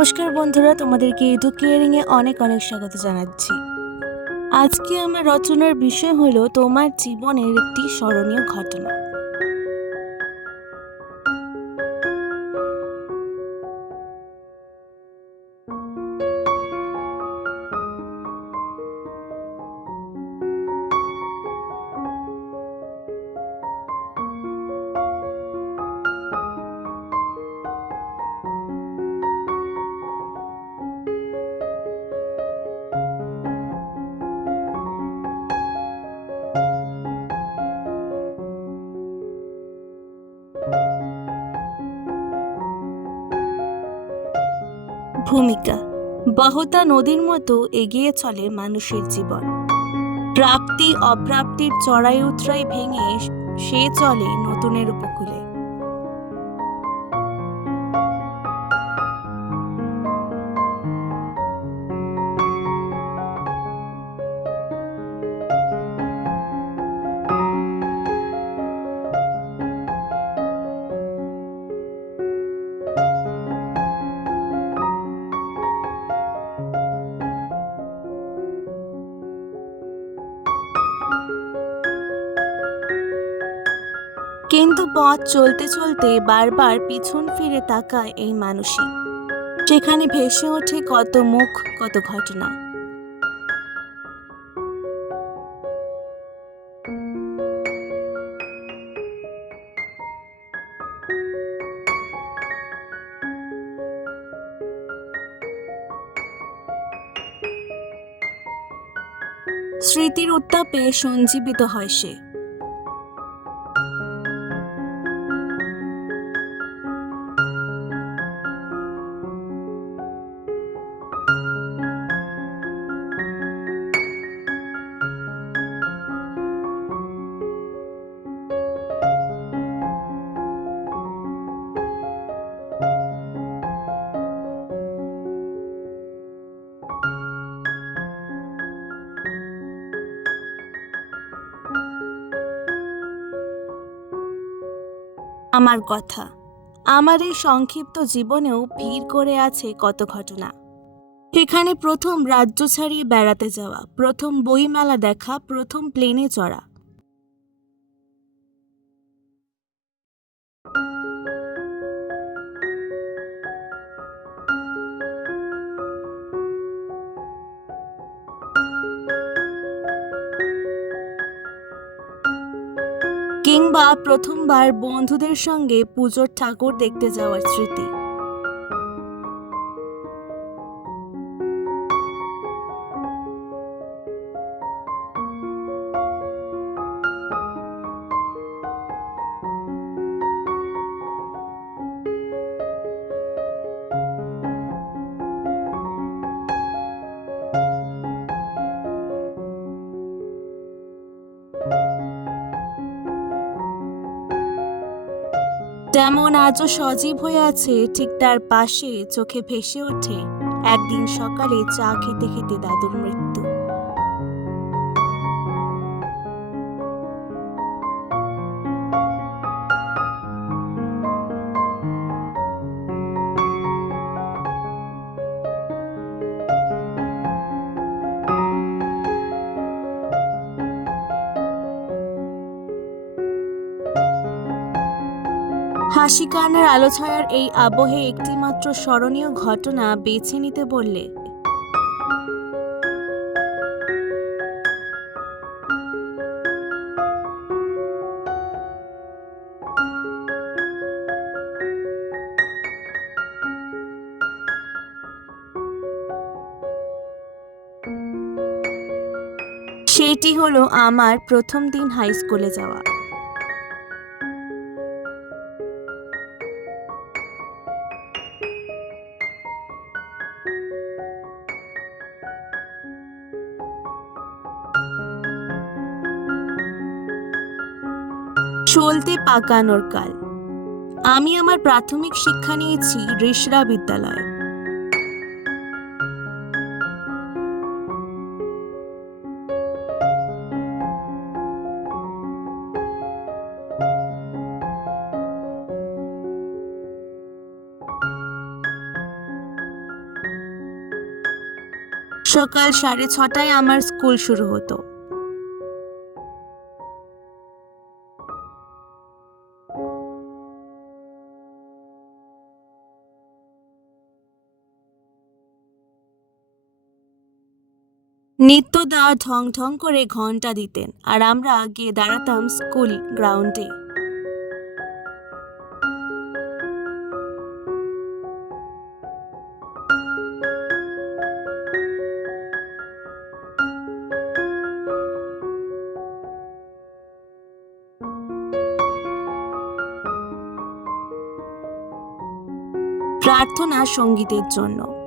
নমস্কার বন্ধুরা, তোমাদেরকে এই কেয়ারিং এ অনেক অনেক স্বাগত জানাচ্ছি। আজকে আমার রচনার বিষয় হলো, তোমার জীবনের একটি স্মরণীয় ঘটনা। বহতা নদীর মতো এগিয়ে চলে মানুষের জীবন। প্রাপ্তি অপ্রাপ্তির চড়াই উতরাই ভেঙে সে চলে নতুনের উপকূলে। কিন্তু পথ চলতে চলতে বারবার পিছন ফিরে তাকায় এই মানুষই। সেখানে ভেসে ওঠে কত মুখ, কত ঘটনা। স্মৃতির উত্তাপে সঞ্জীবিত হয় সে। আমার কথা। আমার এই সংক্ষিপ্ত জীবনেও ভিড় করে আছে কত ঘটনা। সেখানে প্রথম রাজ্য ছাড়িয়ে বেড়াতে যাওয়া, প্রথম বইমেলা দেখা, প্রথম প্লেনে চড়া। কিংবা প্রথমবার বন্ধুদের সঙ্গে পুজোর ঠাকুর দেখতে যাওয়ার স্মৃতি। যেমন আজও সজীব হয়ে আছে, ঠিক তার পাশে চোখে ভেসে ওঠে। একদিন সকালে চা খেতে খেতে দাদুর মৃত্যু। হাসি কান্নার আলো ছায়ার এই আবহে একটিমাত্র স্মরণীয় ঘটনা বেছে নিতে বললে। সেটি হলো আমার প্রথম দিন হাই স্কুলে যাওয়া। পাকানোর কাল। আমি আমার প্রাথমিক শিক্ষা নিয়েছি ঋষরা বিদ্যালয়ে। সকাল সাড়ে ছটায় আমার স্কুল শুরু হতো। নিত্যদা ঢং ঢং করে ঘণ্টা দিতেন, আর আমরা গিয়ে দাঁড়াতাম স্কুল গ্রাউন্ডে। প্রার্থনা সঙ্গীতের জন্য।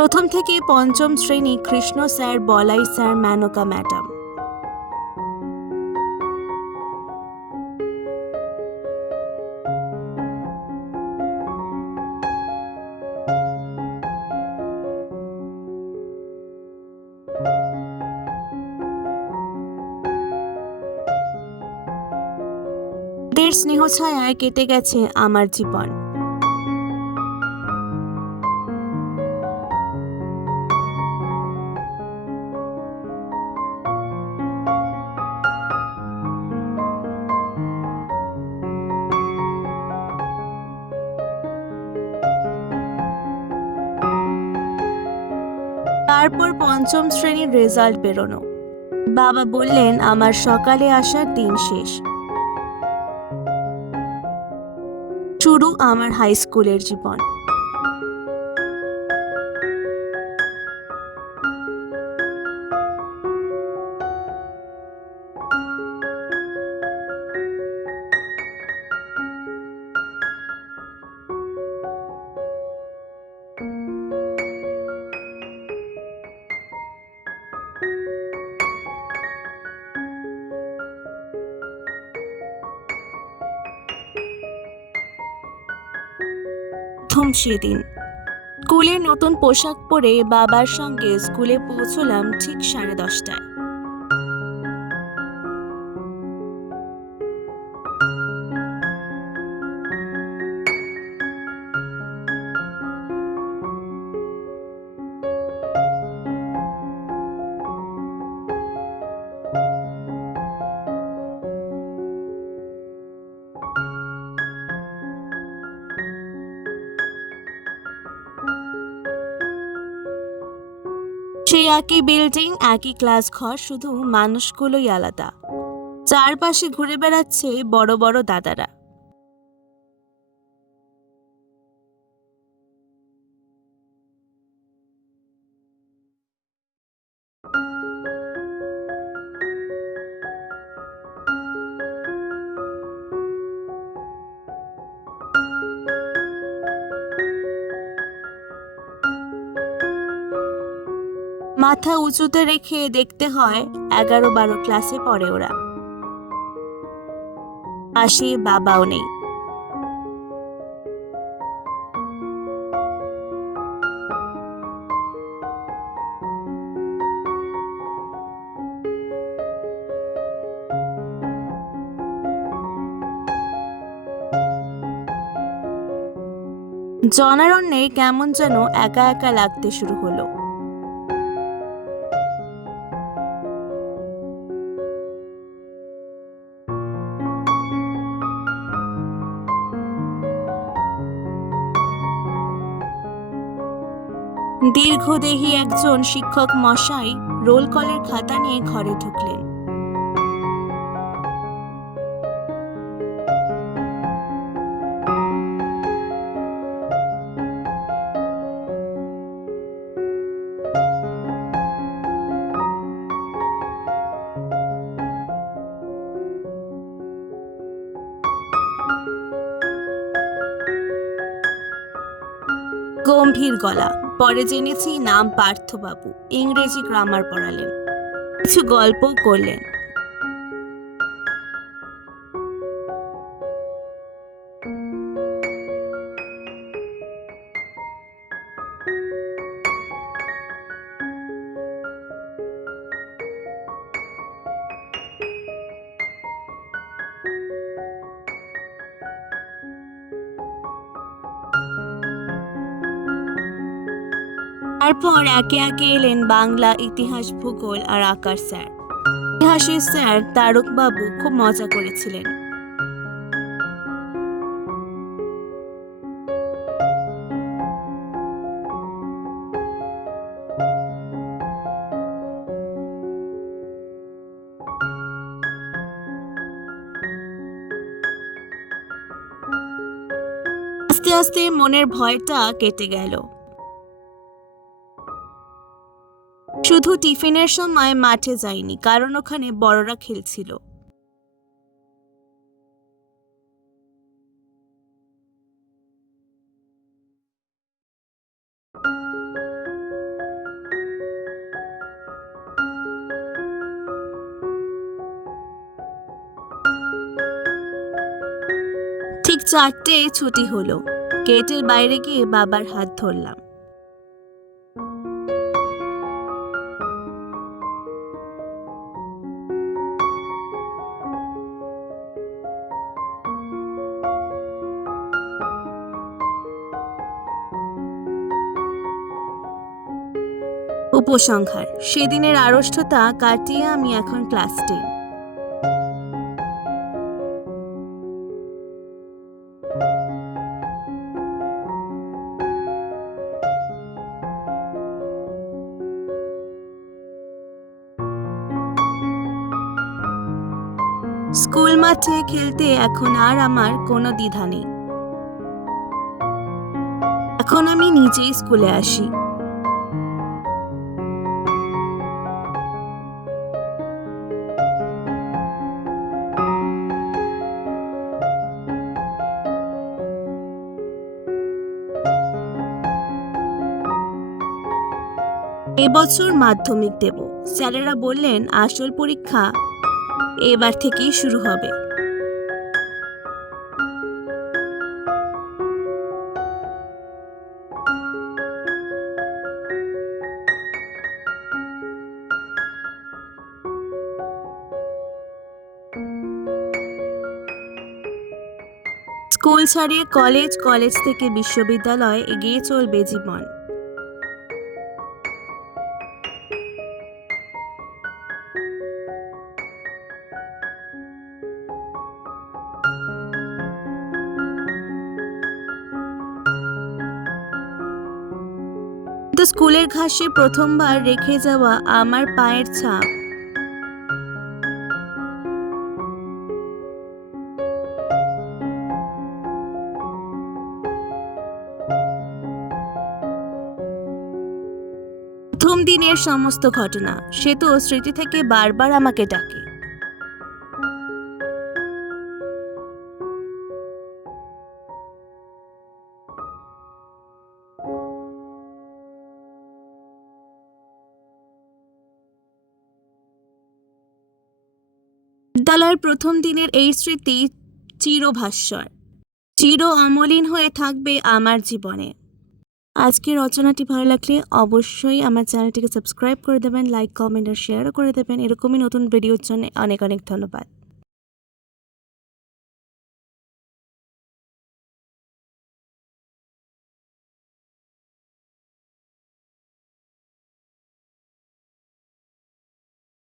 প্রথম থেকে পঞ্চম শ্রেণি Krishna sir, Balai sir, Menaka madam. স্নেহ ছায়ায় কেটে গেছে আমার জীবন। তারপর পঞ্চম শ্রেণির রেজাল্ট বেরোনো। বাবা বললেন, আমার সকালে আসার দিন শেষ। শুরু আমার হাই স্কুলের জীবন। প্রথম সেদিন। স্কুলের নতুন পোশাক পরে বাবার সঙ্গে স্কুলে পৌঁছলাম ঠিক সাড়ে দশটায়। সেই একই বিল্ডিং একই ক্লাস ঘর, শুধু মানুষগুলোই আলাদা। চারপাশে ঘুরে বেড়াচ্ছে বড় বড় দাদারা। মাথা উঁচুতে রেখে দেখতে হয় এগারো বারো ক্লাসে পড়ে ওরা। পাশে বাবাও নেই। জনারণ্যে কেমন যেন একা একা লাগতে শুরু হলো। দীর্ঘদেহী একজন শিক্ষক মশাই রোল কলের খাতা নিয়ে ঘরে ঢুকলেন। গম্ভীর গলা। পরে জেনেছি নাম পার্থবাবু। ইংরেজি গ্রামার পড়ালেন। কিছু গল্পও করলেন। তারপর একে একে এলেন বাংলা ইতিহাস ভূগোল আর আকার স্যার। ইতিহাসের স্যার তারকবাবু খুব মজা করেছিলেন। আস্তে আস্তে মনের ভয়টা কেটে গেল। শুধু টিফিনের সময় মাঠে যাইনি কারণ ওখানে বড়রা খেলছিল। ঠিক চারটে ছুটি হলো। গেটের বাইরে গিয়ে বাবার হাত ধরলাম। উপসংহার। সেদিনের আড়ষ্টতা কাটিয়ে আমি এখন ক্লাস টেন। স্কুল মাঠে খেলতে এখন আর আমার কোনো দ্বিধা নেই। এখন আমি নিজেই স্কুলে আসি। এবছর মাধ্যমিক দেব। স্যারেরা বললেন, আসল পরীক্ষা এবার থেকেই শুরু হবে। স্কুল ছাড়িয়ে কলেজ কলেজ থেকে বিশ্ববিদ্যালয় এগিয়ে চলবে জীবন। কিন্তু স্কুলের ঘাসে প্রথমবার রেখে যাওয়া আমার পায়ের ছাপ। দিনের সমস্ত ঘটনা, সে তো স্মৃতি থেকে বারবার আমাকে ডাকে। প্রথম দিনের এই স্মৃতি চিরভাস্বর চির অমলিন হয়ে থাকবে আমার জীবনে। আজকের রচনাটি ভালো লাগলে অবশ্যই আমার চ্যানেলটিকে সাবস্ক্রাইব করে দেবেন, লাইক, কমেন্ট আর শেয়ারও করে দেবেন। এরকমই নতুন ভিডিওর জন্য অনেক অনেক ধন্যবাদ।